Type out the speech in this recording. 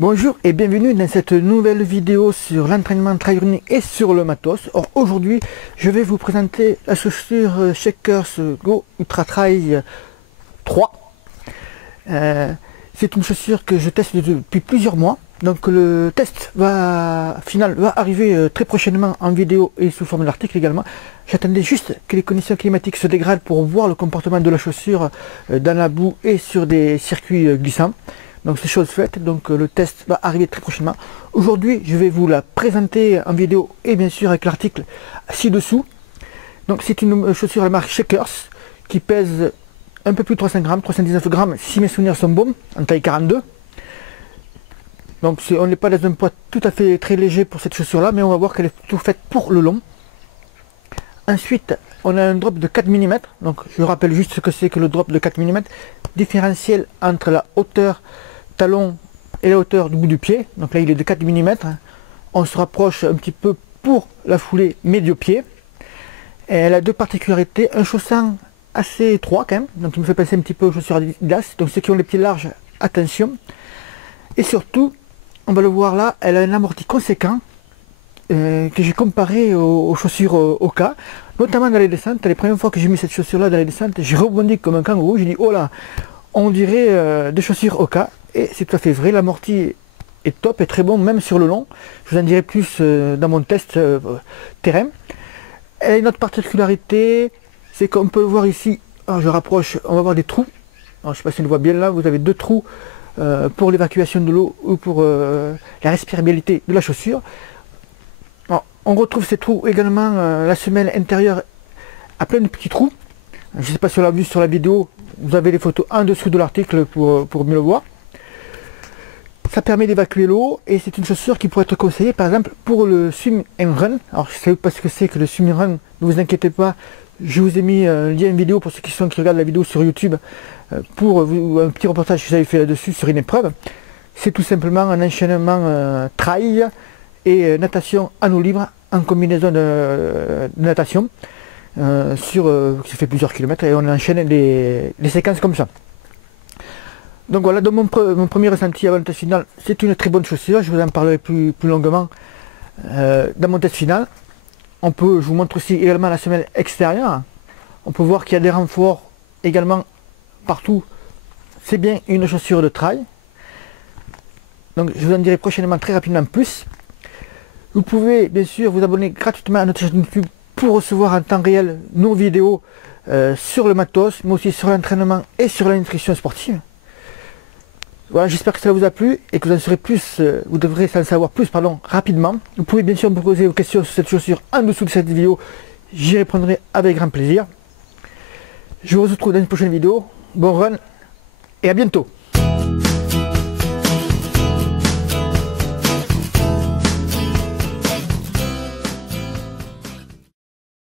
Bonjour et bienvenue dans cette nouvelle vidéo sur l'entraînement trail running et sur le matos. Or aujourd'hui je vais vous présenter la chaussure Shakers Go Ultra Trail 3. C'est une chaussure que je teste depuis plusieurs mois. Donc le test final va arriver très prochainement en vidéo et sous forme d'article également. J'attendais juste que les conditions climatiques se dégradent pour voir le comportement de la chaussure dans la boue et sur des circuits glissants. Donc c'est chose faite, donc le test va arriver très prochainement. Aujourd'hui je vais vous la présenter en vidéo et bien sûr avec l'article ci-dessous. Donc c'est une chaussure à la marque Shakers qui pèse un peu plus de 300 grammes, 319 grammes si mes souvenirs sont bons, en taille 42. Donc on n'est pas dans un poids tout à fait très léger pour cette chaussure là, mais on va voir qu'elle est plutôt faite pour le long. Ensuite on a un drop de 4 mm, donc je rappelle juste ce que c'est que le drop de 4 mm, différentiel entre la hauteur talon et la hauteur du bout du pied. Donc là il est de 4 mm, on se rapproche un petit peu pour la foulée médio-pied. Elle a deux particularités, un chausson assez étroit quand même, donc il me fait penser un petit peu aux chaussures Adidas, donc ceux qui ont les pieds larges, attention. Et surtout, on va le voir là, elle a un amorti conséquent que j'ai comparé aux chaussures Hoka, notamment dans les descentes. Les premières fois que j'ai mis cette chaussure là dans les descentes, j'ai rebondi comme un kangourou, j'ai dit oh là, on dirait des chaussures Hoka, et c'est tout à fait vrai, l'amorti est top et très bon même sur le long. Je vous en dirai plus dans mon test terrain. Elle a une autre particularité, c'est qu'on peut le voir ici, alors je rapproche, on va voir des trous. Alors, je ne sais pas si on le voit bien là, vous avez deux trous pour l'évacuation de l'eau ou pour la respirabilité de la chaussure. Alors, on retrouve ces trous également, la semelle intérieure a plein de petits trous. Je ne sais pas si on l'a vu sur la vidéo, vous avez les photos en dessous de l'article pour mieux le voir. Ça permet d'évacuer l'eau et c'est une chaussure qui pourrait être conseillée par exemple pour le swim and run. Alors je ne sais pas ce que c'est que le swim and run, ne vous inquiétez pas, je vous ai mis un lien vidéo pour ceux qui regardent la vidéo sur YouTube pour un petit reportage que j'avais fait là-dessus sur une épreuve. C'est tout simplement un enchaînement trail et natation en eau libre en combinaison de natation qui fait plusieurs kilomètres et on enchaîne les séquences comme ça. Donc voilà, dans mon premier ressenti avant le test final, c'est une très bonne chaussure, je vous en parlerai plus longuement dans mon test final. Je vous montre aussi également la semelle extérieure, on peut voir qu'il y a des renforts également partout, c'est bien une chaussure de trail. Donc je vous en dirai prochainement très rapidement plus. Vous pouvez bien sûr vous abonner gratuitement à notre chaîne YouTube pour recevoir en temps réel nos vidéos sur le matos, mais aussi sur l'entraînement et sur la nutrition sportive. Voilà, j'espère que ça vous a plu et que vous en saurez plus, vous devrez en savoir plus rapidement. Vous pouvez bien sûr me poser vos questions sur cette chaussure en dessous de cette vidéo, j'y répondrai avec grand plaisir. Je vous retrouve dans une prochaine vidéo, bon run et à bientôt.